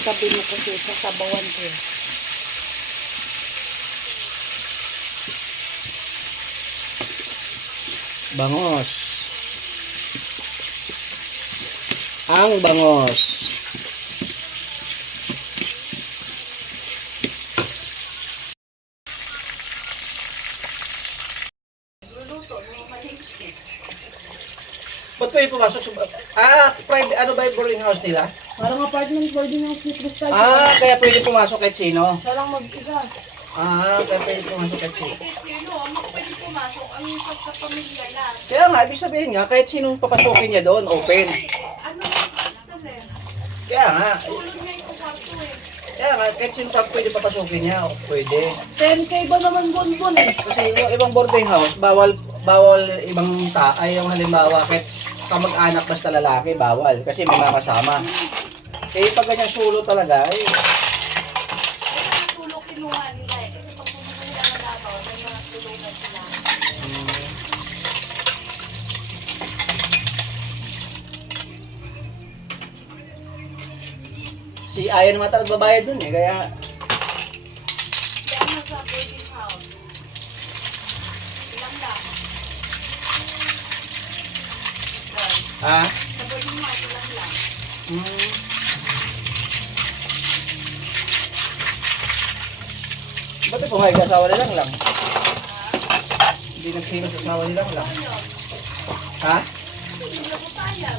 itabi mo kasi sasabawan ko. Bangos. Ang bangos. Ba't kayo pumasok sa... private, ano ba yung boarding house nila? Parang apartment boarding house ni Crystal. Kaya pwede pumasok kahit sino? Siya lang mag-isa. Kaya pwede pumasok kahit sino. Ano, pwede pumasok. Ang isa sa pamilya lang. Kaya nga, ibig sabihin nga, kahit sinong papasukin niya doon, open. Ano, Kaya nga, tulog niya yung kwarto eh. kaya nga, kahit sino pa pwede papasukin niya, pwede. 10K ba naman bonbon eh? Kasi yung ibang boarding house, bawal ibang yung halimbawa, kahit kamag-anak basta lalaki, bawal. Kasi may makasama. Pag ganyan sulo talaga, Kaya tulog kinuha nila eh. Kasi pag pumunta nila ng labaw, may mga tulugan sila. si ayaw naman talaga babayad dun eh, kaya... Kaya ano sa boarding house? Ilang lang? Sa boarding house, ilang lang? Ba't pumayag ka asawa nilang lang? Hindi nagsino sa asawa nilang lang. Ha? Hindi na po payag.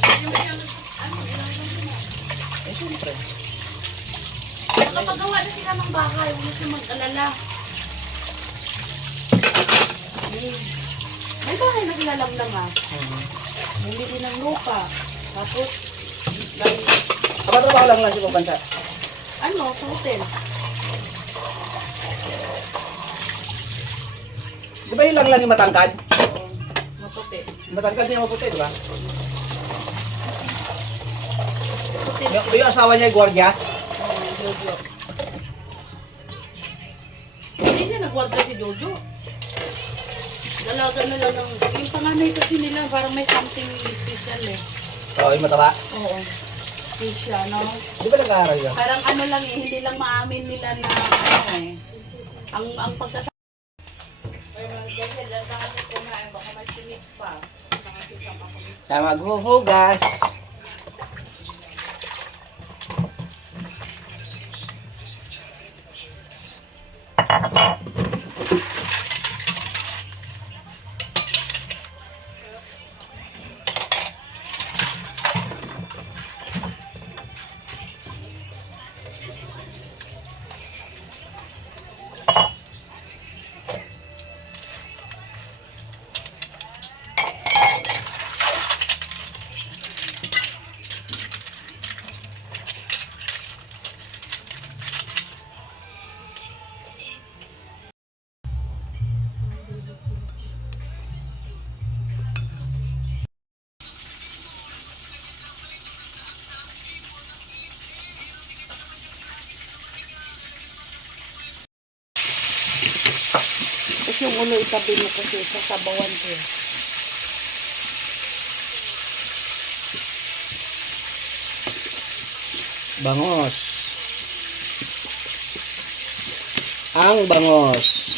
Eh, siyempre. Nakapagawa na sila ng bahay, huwag na siya mag-alala. May bahay na sila lang ah. Bumili din ng lupa. Tapos, Kapatrabaho lang lang si Papansa. ano, sa hotel. Di ba yung lang yung matangkad? Oo, maputi. Matangkad niya maputi, di ba? Maputi. Yung asawa niya, gwardiya. Oo, Jojo. Hindi niya nagwarda si Jojo. Dalaga na lang ng... Yung panganay kasi nila, parang may something special eh. Oo, yung mataba. Oo. Siya, no? Di ba nag-aaral yun? Parang ano lang eh, hindi lang maamin nila na ano eh. Ang pagkasa... Ay, ganyan lang kami kumain, baka may sinis pa. Nakakita pa kami. Kaya maghuhugas. Tapos yung ulo itabi mo kasi sasabawan ko. Bangos. Ang bangos.